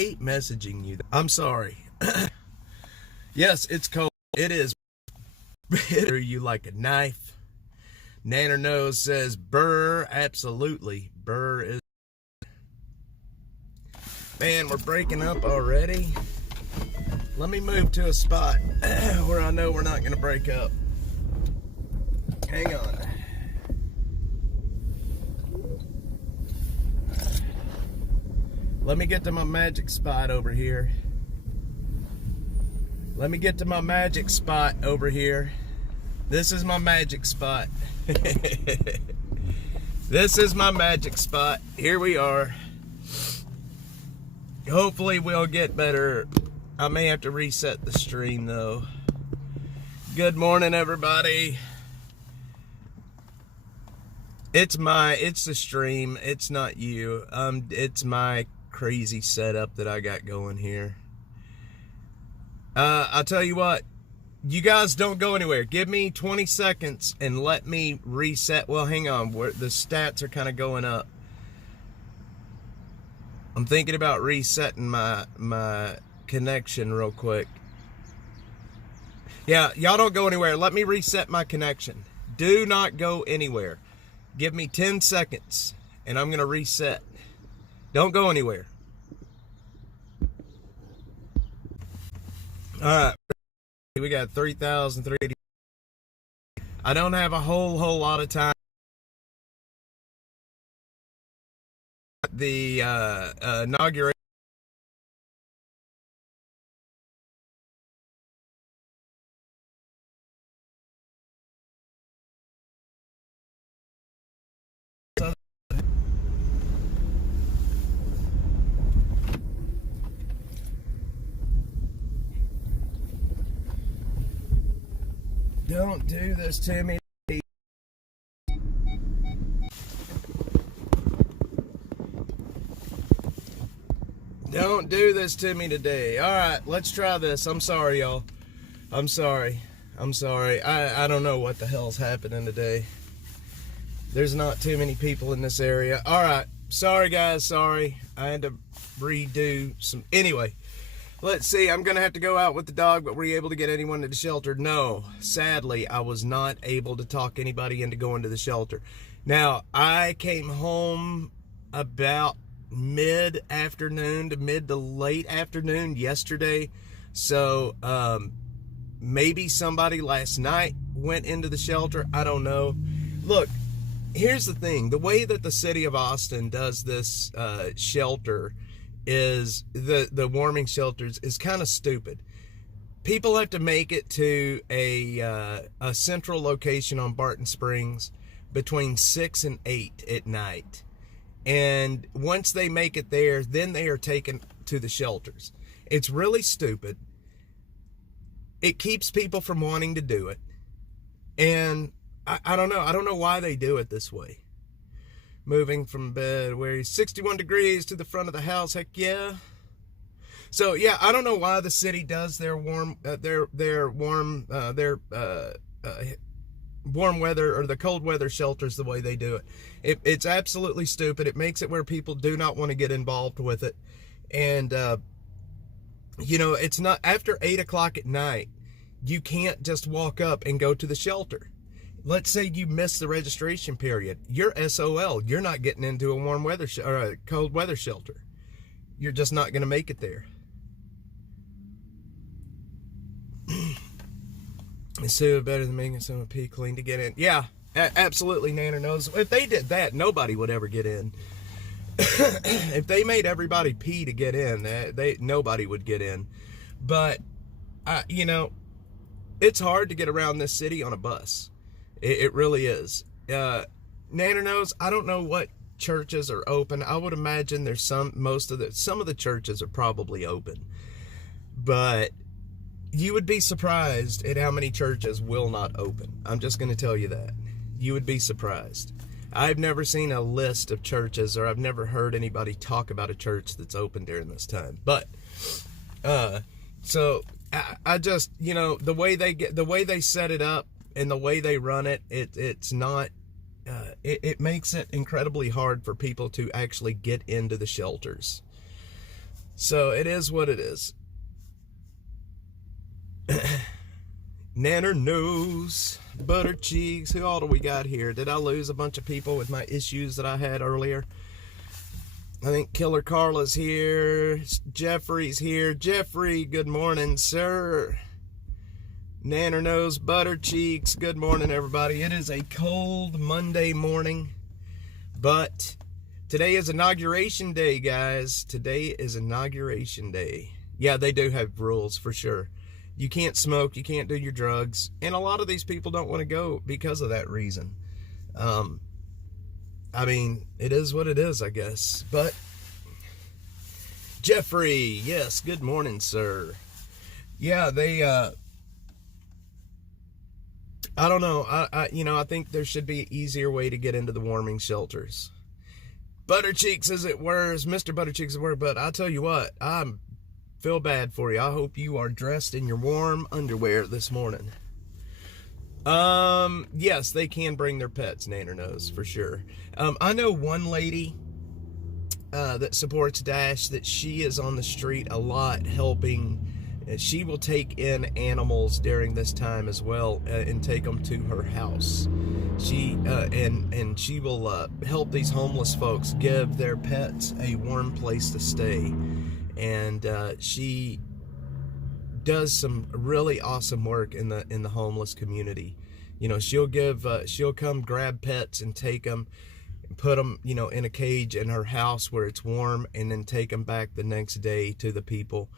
hate messaging you. I'm sorry. Yes, it's cold. It is. You like a knife. Nanner Nose says burr. Absolutely. Burr is. Man, we're breaking up already. Let me move to a spot where I know we're not going to break up. Hang on. Let me get to my magic spot over here. Let me get to my magic spot over here. This is my magic spot. This is my magic spot. Here we are. Hopefully we'll get better. I may have to reset the stream though. Good morning, everybody. It's the stream. It's not you. It's my crazy setup that I got going here. I'll tell you what, you guys don't go anywhere. Give me 20 seconds and let me reset. Well, hang on, the stats are kind of going up. I'm thinking about resetting my connection real quick. Yeah, y'all don't go anywhere. Let me reset my connection. Do not go anywhere. Give me 10 seconds and I'm gonna reset. Don't go anywhere. All right, we got 3,380. I don't have a whole lot of time. The inauguration. Don't do this to me. Don't do this to me today. All right, let's try this. I'm sorry, y'all. I'm sorry. I don't know what the hell's happening today. There's not too many people in this area. All right. Sorry, guys. Sorry. I had to redo some. Anyway. Let's see, I'm going to have to go out with the dog, but were you able to get anyone to the shelter? No, sadly, I was not able to talk anybody into going to the shelter. Now, I came home about mid-afternoon to mid to late afternoon yesterday. So, maybe somebody last night went into the shelter. I don't know. Look, here's the thing. The way that the city of Austin does this shelter is the warming shelters is kind of stupid. People have to make it to a central location on Barton Springs between 6 and 8 at night. And once they make it there, then they are taken to the shelters. It's really stupid. It keeps people from wanting to do it. And I don't know. I don't know why they do it this way. Moving from bed where he's 61 degrees to the front of the house. Heck yeah. So yeah, I don't know why the city does their warm weather or the cold weather shelters the way they do it. It's absolutely stupid. It makes it where people do not want to get involved with it. And you know, it's not after 8 o'clock at night. You can't just walk up and go to the shelter. Let's say you miss the registration period. You're SOL. You're not getting into a warm weather or a cold weather shelter. You're just not going to make it there. It's so better than making someone pee clean to get in. Yeah, absolutely. Nanner knows. If they did that, nobody would ever get in. If they made everybody pee to get in, nobody would get in. But you know, it's hard to get around this city on a bus. It really is. Nanner knows. I don't know what churches are open. I would imagine there's some of the churches are probably open, but you would be surprised at how many churches will not open. I'm just going to tell you that. You would be surprised. I've never seen a list of churches, or I've never heard anybody talk about a church that's open during this time. But so I just, you know, the way they set it up and the way they run it, it's not. It makes it incredibly hard for people to actually get into the shelters. So it is what it is. Nanner Nose, Butter Cheeks. Who all do we got here? Did I lose a bunch of people with my issues that I had earlier? I think Killer Carla's here. Jeffrey's here. Jeffrey, good morning, sir. Nanner Nose, Butter Cheeks. Good morning, everybody. It is a cold Monday morning, but today is Inauguration Day, guys. Today is Inauguration Day. Yeah, they do have rules for sure. You can't smoke, you can't do your drugs, and a lot of these people don't want to go because of that reason. I mean, it is what it is, I guess. But Jeffrey, yes, good morning, sir. Yeah, they I don't know. I think there should be an easier way to get into the warming shelters. Butter Cheeks is it worse, Mr. Butter Cheeks is it worse, but I'll tell you what, I feel bad for you. I hope you are dressed in your warm underwear this morning. Yes, they can bring their pets, Nanner knows, for sure. I know one lady that supports Dash, that she is on the street a lot helping. She will take in animals during this time as well and take them to her house. She and she will help these homeless folks give their pets a warm place to stay. And she does some really awesome work in the homeless community. You know, she'll come grab pets and take them and put them, you know, in a cage in her house where it's warm, and then take them back the next day to the people.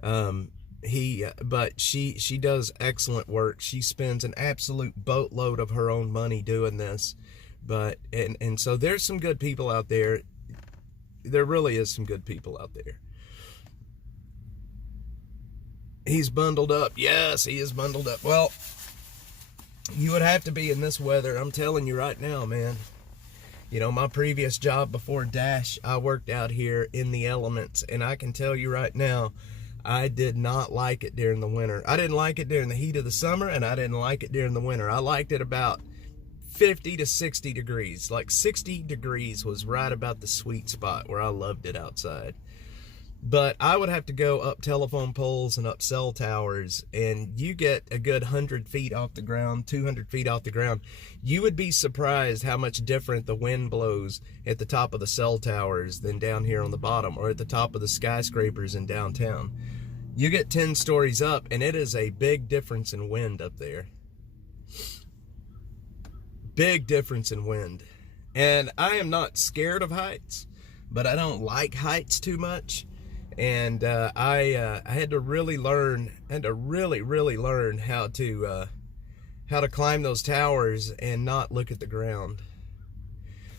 But she does excellent work. She spends an absolute boatload of her own money doing this. But and so there's some good people out there. There really is some good people out there. He's bundled up. Yes, he is bundled up. Well, you would have to be in this weather. I'm telling you right now, man. You know, my previous job before Dash, I worked out here in the elements, and I can tell you right now, I did not like it during the winter. I didn't like it during the heat of the summer, and I didn't like it during the winter. I liked it about 50 to 60 degrees. Like 60 degrees was right about the sweet spot where I loved it outside. But I would have to go up telephone poles and up cell towers, and you get a good 100 feet off the ground, 200 feet off the ground. You would be surprised how much different the wind blows at the top of the cell towers than down here on the bottom, or at the top of the skyscrapers in downtown. You get 10 stories up, and it is a big difference in wind up there. Big difference in wind. And I am not scared of heights, but I don't like heights too much. And I had to really learn, really learn how to climb those towers and not look at the ground.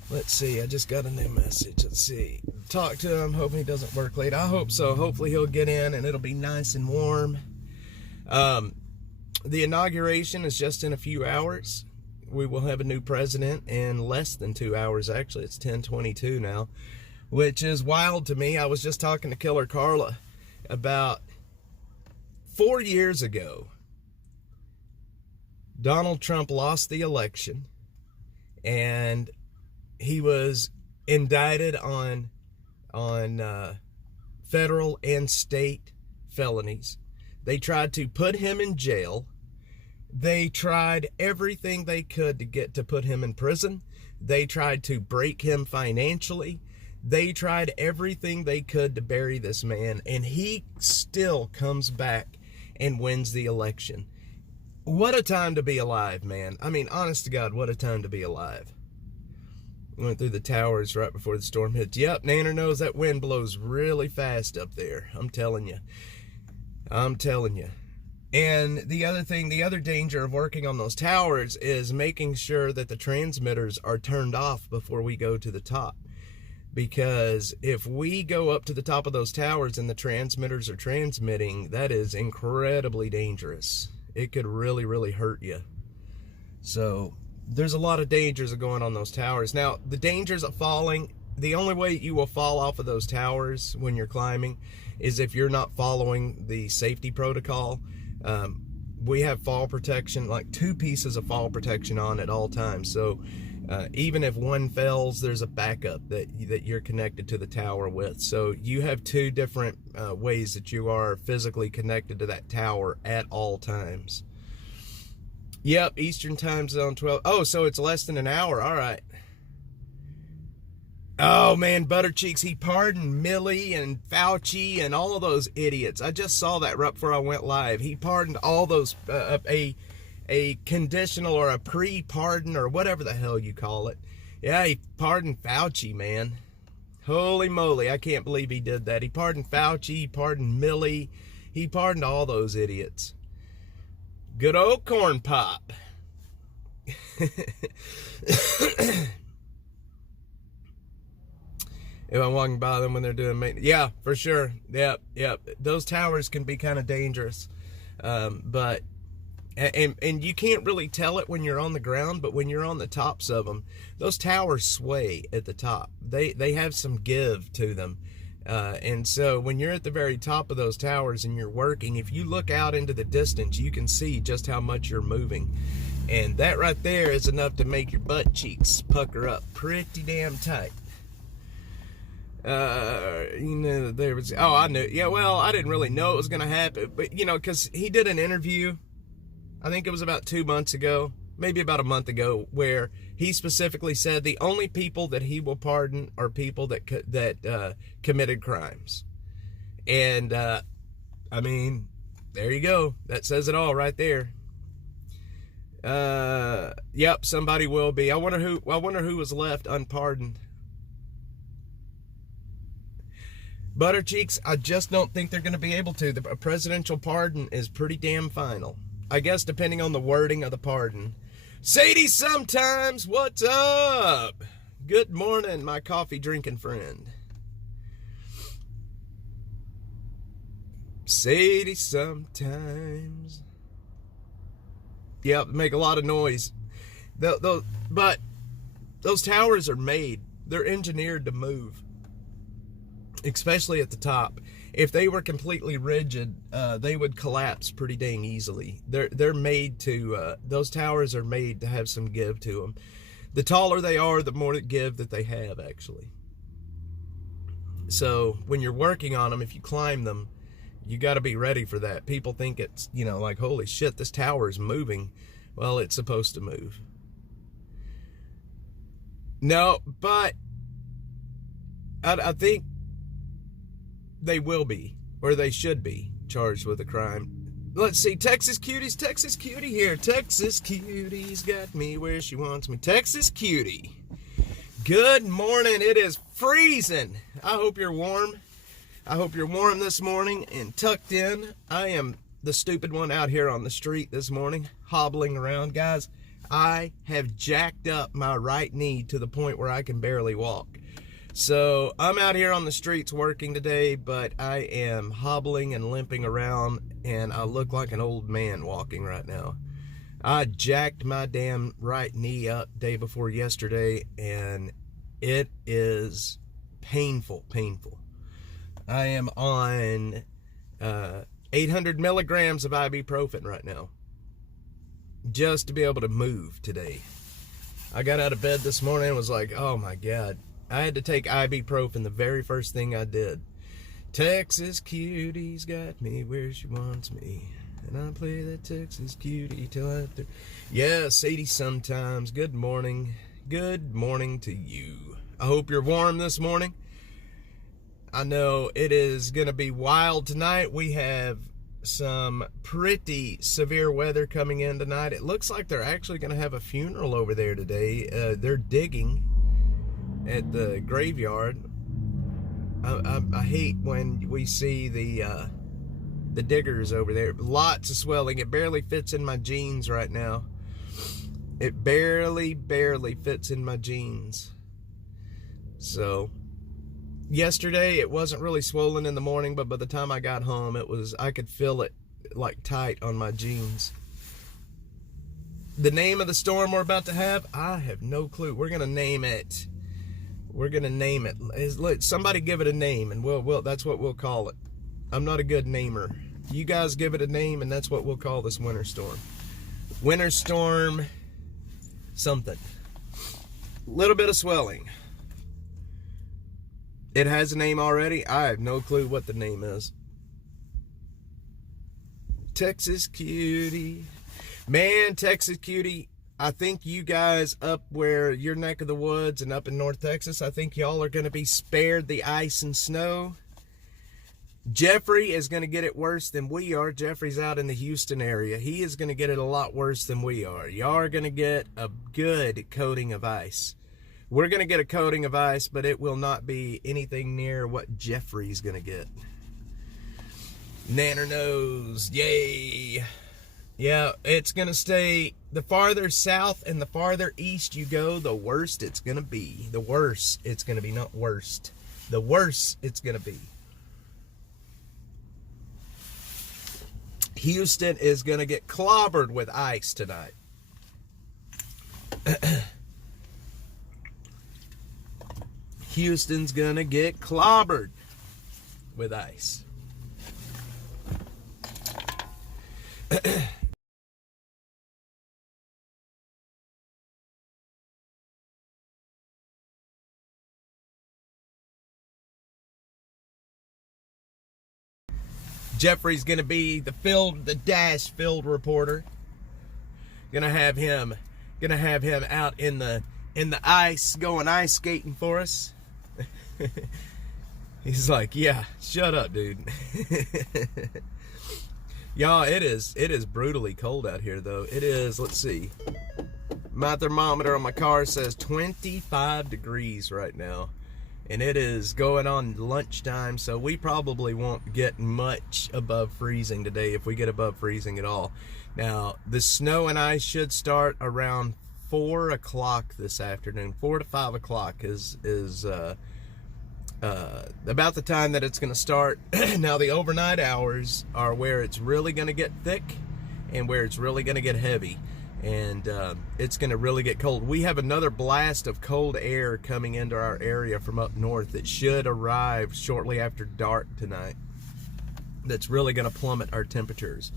Let's see, I just got a new message. Let's see. Talk to him, hoping he doesn't work late. I hope so. Hopefully he'll get in and it'll be nice and warm. The inauguration is just in a few hours. We will have a new president in less than 2 hours, actually. It's 10:22 now. Which is wild to me. I was just talking to Killer Carla about 4 years ago. Donald Trump lost the election, and he was indicted on federal and state felonies. They tried to put him in jail. They tried everything they could to put him in prison. They tried to break him financially. They tried everything they could to bury this man, and he still comes back and wins the election. What a time to be alive, man. I mean, honest to God, what a time to be alive. Went through the towers right before the storm hits. Yep, Nanner knows that wind blows really fast up there. I'm telling you. I'm telling you. And the other thing, the other danger of working on those towers is making sure that the transmitters are turned off before we go to the top. Because if we go up to the top of those towers and the transmitters are transmitting, that is incredibly dangerous. It could really, really hurt you. So there's a lot of dangers of going on those towers. Now, the dangers of falling, the only way you will fall off of those towers when you're climbing is if you're not following the safety protocol. We have fall protection, like 2 pieces of fall protection on at all times. So Even if one fails, there's a backup that you're connected to the tower with. So you have two different ways that you are physically connected to that tower at all times. Yep, Eastern Time Zone 12. Oh, so it's less than an hour. All right. Oh, man, Buttercheeks, he pardoned Milley and Fauci and all of those idiots. I just saw that right before I went live. He pardoned all those, a conditional or a pre-pardon or whatever the hell you call it. Yeah, he pardoned Fauci, man. Holy moly, I can't believe he did that. He pardoned Fauci, he pardoned Milley, he pardoned all those idiots. Good old corn pop. If I'm walking by them when they're doing maintenance. Yeah, for sure. Yep. Those towers can be kind of dangerous. But you can't really tell it when you're on the ground, but when you're on the tops of them, those towers sway at the top. They have some give to them. And so when you're at the very top of those towers and you're working, if you look out into the distance, you can see just how much you're moving. And that right there is enough to make your butt cheeks pucker up pretty damn tight. There was, I knew, yeah, well, I didn't really know it was going to happen, but, because he did an interview, I think it was about 2 months ago, maybe about a month ago, where he specifically said the only people that he will pardon are people that committed crimes. And, there you go. That says it all right there. Yep, somebody will be. I wonder who was left unpardoned. Buttercheeks, I just don't think they're going to be able to. The presidential pardon is pretty damn final. I guess depending on the wording of the pardon. Sadie Sometimes, what's up? Good morning, my coffee drinking friend. Sadie Sometimes. Yep, make a lot of noise. But those towers are made. They're engineered to move. Especially at the top. If they were completely rigid, they would collapse pretty dang easily. They're made to, those towers are made to have some give to them. The taller they are, the more give that they have, actually. So when you're working on them, if you climb them, you got to be ready for that. People think it's, like, holy shit, this tower is moving. Well, it's supposed to move. No, but I think they will be, or they should be, charged with a crime. Let's see, Texas Cutie here. Texas Cutie's got me where she wants me. Texas Cutie. Good morning. It is freezing. I hope you're warm. I hope you're warm this morning and tucked in. I am the stupid one out here on the street this morning, hobbling around. Guys, I have jacked up my right knee to the point where I can barely walk. So I'm out here on the streets working today, but I am hobbling and limping around, and I look like an old man walking right now. I jacked my damn right knee up day before yesterday, and it is painful. I am on 800 milligrams of ibuprofen right now, just to be able to move today. I got out of bed this morning and was like, oh my God. I had to take ibuprofen the very first thing I did. Texas Cutie's got me where she wants me. And I play that Texas Cutie till I'm through. Yeah, Sadie Sometimes. Good morning. Good morning to you. I hope you're warm this morning. I know it is going to be wild tonight. We have some pretty severe weather coming in tonight. It looks like they're actually going to have a funeral over there today. They're digging at the graveyard. I hate when we see the diggers over there. Lots of swelling. It barely fits in my jeans right now. It barely fits in my jeans. So yesterday it wasn't really swollen in the morning, but by the time I got home, I could feel it like tight on my jeans. The name of the storm we're about to have, I have no clue. We're gonna name it. Somebody give it a name, and we'll that's what we'll call it. I'm not a good namer. You guys give it a name, and that's what we'll call this winter storm. Winter storm something. Little bit of swelling. It has a name already. I have no clue what the name is. Texas Cutie. Man, Texas Cutie, I think you guys up where your neck of the woods and up in North Texas, I think y'all are going to be spared the ice and snow. Jeffrey is going to get it worse than we are. Jeffrey's out in the Houston area. He is going to get it a lot worse than we are. Y'all are going to get a good coating of ice. We're going to get a coating of ice, but it will not be anything near what Jeffrey's going to get. Nanner knows. Yay. Yeah, it's going to stay. The farther south and the farther east you go, the worse it's going to be. The worse it's going to be, not worst. The worse it's going to be. Houston is going to get clobbered with ice tonight. Houston's going to get clobbered with ice. Jeffrey's gonna be the dash field reporter. Gonna have him out in the ice, going ice skating for us. He's like, yeah, shut up, dude. Y'all, it is brutally cold out here though. It is, let's see. My thermometer on my car says 25 degrees right now. And it is going on lunchtime, so we probably won't get much above freezing today, if we get above freezing at all. Now, the snow and ice should start around 4 o'clock this afternoon. 4 to 5 o'clock is about the time that it's going to start. Now, the overnight hours are where it's really going to get thick and where it's really going to get heavy. And it's going to really get cold. We have another blast of cold air coming into our area from up north that should arrive shortly after dark tonight. That's really going to plummet our temperatures.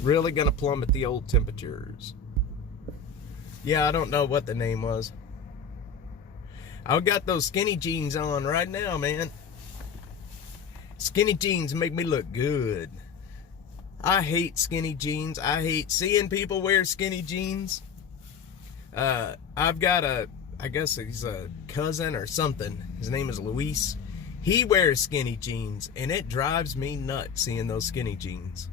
Really going to plummet the old temperatures. Yeah, I don't know what the name was. I've got those skinny jeans on right now, man. Skinny jeans make me look good. I hate skinny jeans. I hate seeing people wear skinny jeans. I've got I guess he's a cousin or something. His name is Luis. He wears skinny jeans, and it drives me nuts seeing those skinny jeans.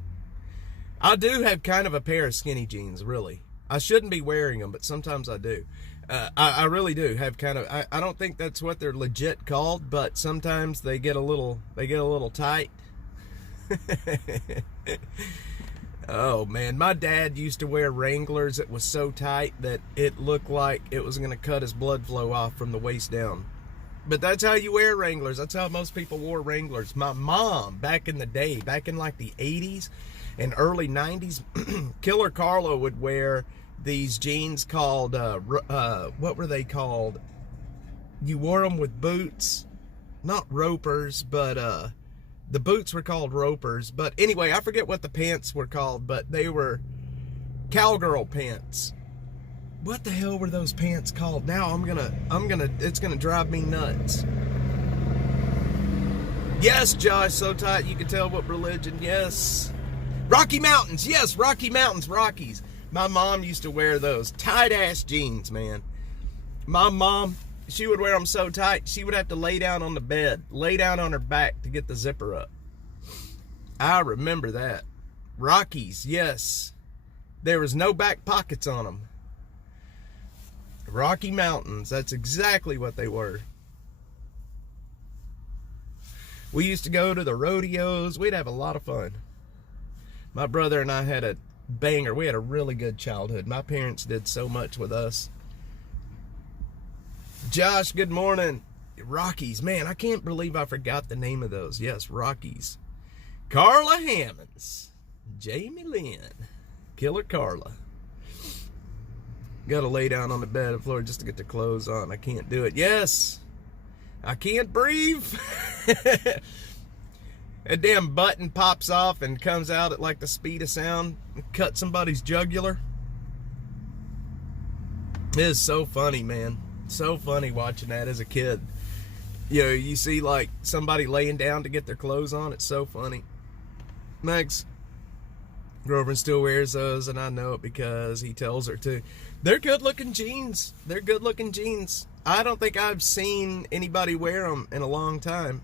I do have kind of a pair of skinny jeans, really. I shouldn't be wearing them, but sometimes I do. I really do have kind of, I don't think that's what they're legit called, but sometimes they get a little tight. Oh man, my dad used to wear Wranglers that was so tight that it looked like it was going to cut his blood flow off from the waist down. But that's how you wear Wranglers. That's how most people wore Wranglers. My mom, back in the day, back in like the 80s and early 90s, Killer Carlo would wear these jeans called, what were they called? You wore them with boots, not ropers, but the boots were called ropers. But anyway, I forget what the pants were called, but they were cowgirl pants. What the hell were those pants called? Now it's gonna drive me nuts. Yes, Josh, so tight you can tell what religion. Yes. Rocky Mountains, yes, Rocky Mountains, Rockies. My mom used to wear those tight-ass jeans, man. My mom, she would wear them so tight, she would have to lay down on the bed, lay down on her back to get the zipper up. I remember that. Rockies, yes. There was no back pockets on them. Rocky Mountains, that's exactly what they were. We used to go to the rodeos. We'd have a lot of fun. My brother and I had a banger. We had a really good childhood. My parents did so much with us. Josh, good morning. Rockies, man, I can't believe I forgot the name of those. Yes, Rockies. Carla Hammonds, Jamie Lynn, Killer Carla. Got to lay down on the bed of floor just to get the clothes on. I can't do it. Yes, I can't breathe. a damn button pops off and comes out at like the speed of sound and cut somebody's jugular. It is so funny, man. So funny watching that as a kid. You know, you see like somebody laying down to get their clothes on. It's so funny. Max Grover still wears those, and I know it because he tells her to. They're good looking jeans. They're good looking jeans. I don't think I've seen anybody wear them in a long time.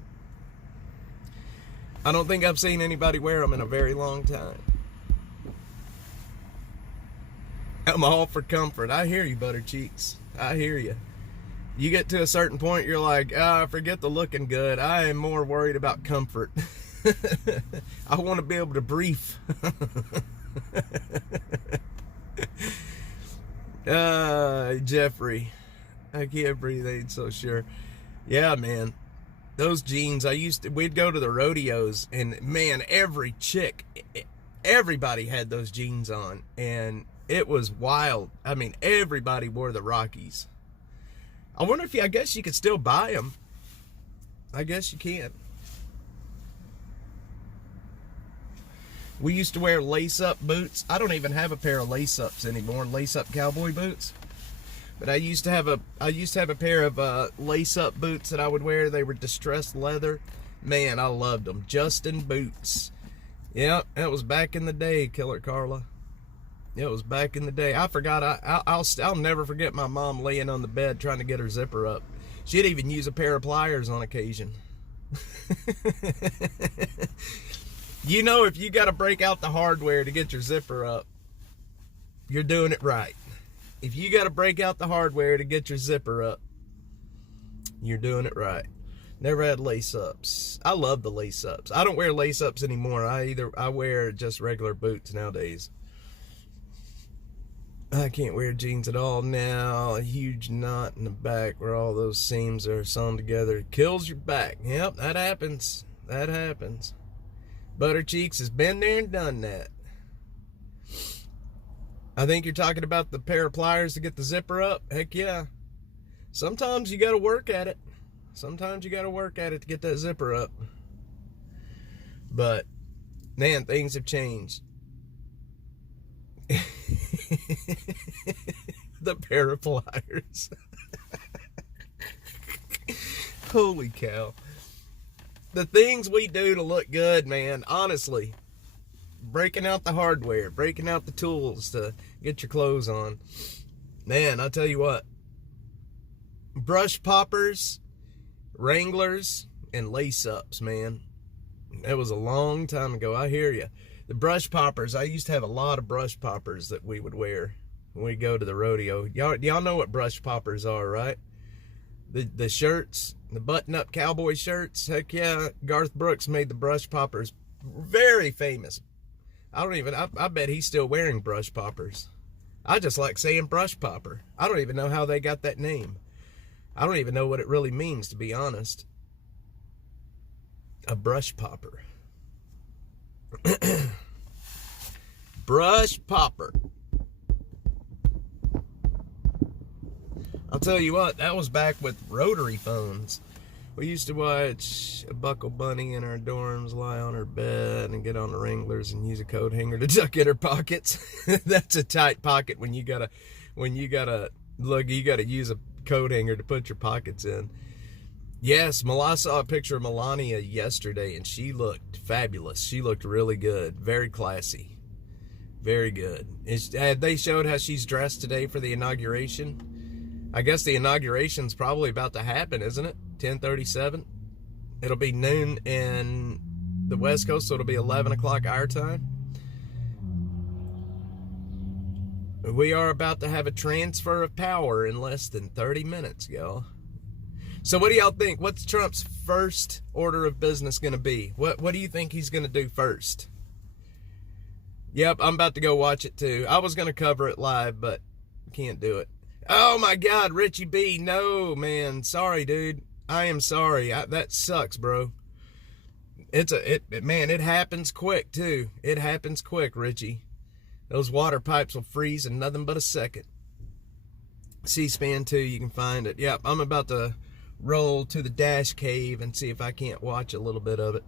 I don't think I've seen anybody wear them in a very long time. I'm all for comfort. I hear you, Butter Cheeks. I hear you. You get to a certain point, you're like, forget the looking good. I am more worried about comfort. I want to be able to brief. Jeffrey. I can't breathe, ain't so sure. Yeah, man. Those jeans, we'd go to the rodeos, and man, every chick, everybody had those jeans on, and it was wild. I mean, everybody wore the Rockies. I wonder I guess you could still buy them. I guess you can. We used to wear lace-up boots. I don't even have a pair of lace-ups anymore, lace-up cowboy boots. But I used to have a pair of lace-up boots that I would wear. They were distressed leather. Man, I loved them. Justin boots. Yeah, that was back in the day, Killer Carla. It was back in the day. I forgot. I'll never forget my mom laying on the bed trying to get her zipper up. She'd even use a pair of pliers on occasion. You know, if you got to break out the hardware to get your zipper up, you're doing it right. If you got to break out the hardware to get your zipper up, you're doing it right. Never had lace-ups. I love the lace-ups. I don't wear lace-ups anymore. I wear just regular boots nowadays. I can't wear jeans at all now. A huge knot in the back where all those seams are sewn together. It kills your back. Yep, that happens. That happens. Butter Cheeks has been there and done that. I think you're talking about the pair of pliers to get the zipper up. Heck yeah. Sometimes you got to work at it. Sometimes you got to work at it to get that zipper up. But, man, things have changed. The pair of pliers. Holy cow. The things we do to look good, man, honestly. Breaking out the hardware, breaking out the tools to get your clothes on. Man, I'll tell you what. Brush poppers, Wranglers, and lace-ups, man. That was a long time ago. I hear you. The brush poppers, I used to have a lot of brush poppers that we would wear when we go to the rodeo. Y'all know what brush poppers are, right? The shirts, the button-up cowboy shirts. Heck yeah, Garth Brooks made the brush poppers very famous. I bet he's still wearing brush poppers. I just like saying brush popper. I don't even know how they got that name. I don't even know what it really means, to be honest. A brush popper. Brush popper. I'll tell you what, that was back with rotary phones. We used to watch a Buckle Bunny in our dorms lie on her bed and get on the Wranglers and use a coat hanger to tuck in her pockets. That's a tight pocket when you gotta use a coat hanger to put your pockets in. Yes, I saw a picture of Melania yesterday and she looked fabulous. She looked really good. Very classy. Very good. They showed how she's dressed today for the inauguration. I guess the inauguration's probably about to happen, isn't it? 10:37. It'll be noon in the West Coast, so it'll be 11 o'clock our time. We are about to have a transfer of power in less than 30 minutes, y'all. So what do y'all think? What's Trump's first order of business going to be? What do you think he's going to do first? Yep, I'm about to go watch it too. I was going to cover it live, but can't do it. Oh my God, Richie B. No, man. Sorry, dude. I am sorry. That sucks, bro. Man, it happens quick too. It happens quick, Richie. Those water pipes will freeze in nothing but a second. C-SPAN 2, you can find it. Yep, I'm about to roll to the Dash Cave and see if I can't watch a little bit of it.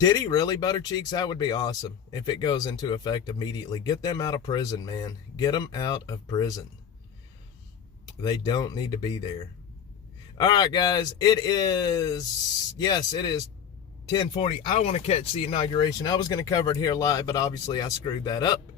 Did he really, Butter Cheeks? That would be awesome if it goes into effect immediately. Get them out of prison, man. Get them out of prison. They don't need to be there. All right, guys. It is 10:40. I want to catch the inauguration. I was going to cover it here live, but obviously I screwed that up.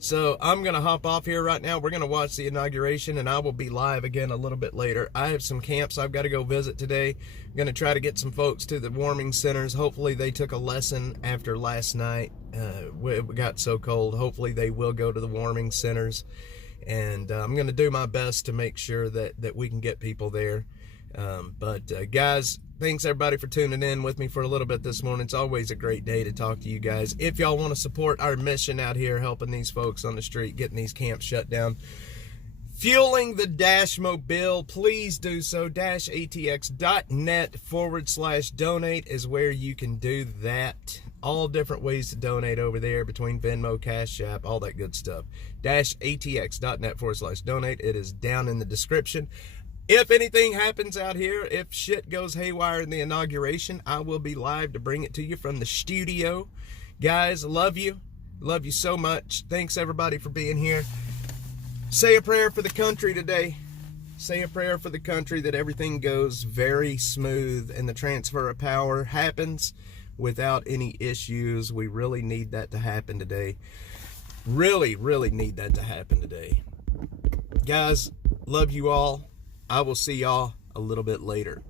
So I'm going to hop off here right now. We're going to watch the inauguration, and I will be live again a little bit later. I have some camps I've got to go visit today. I'm going to try to get some folks to the warming centers. Hopefully they took a lesson after last night. It got so cold. Hopefully they will go to the warming centers. And I'm going to do my best to make sure that we can get people there. Guys, thanks everybody for tuning in with me for a little bit this morning. It's always a great day to talk to you guys. If y'all want to support our mission out here, helping these folks on the street, getting these camps shut down, fueling the Dash Mobile, please do so. DashATX.net/donate is where you can do that. All different ways to donate over there between Venmo, Cash App, all that good stuff. DashATX.net/donate. It is down in the description. If anything happens out here, if shit goes haywire in the inauguration, I will be live to bring it to you from the studio. Guys, love you. Love you so much. Thanks everybody for being here. Say a prayer for the country today. Say a prayer for the country that everything goes very smooth and the transfer of power happens without any issues. We really need that to happen today. Really, really need that to happen today. Guys, love you all. I will see y'all a little bit later.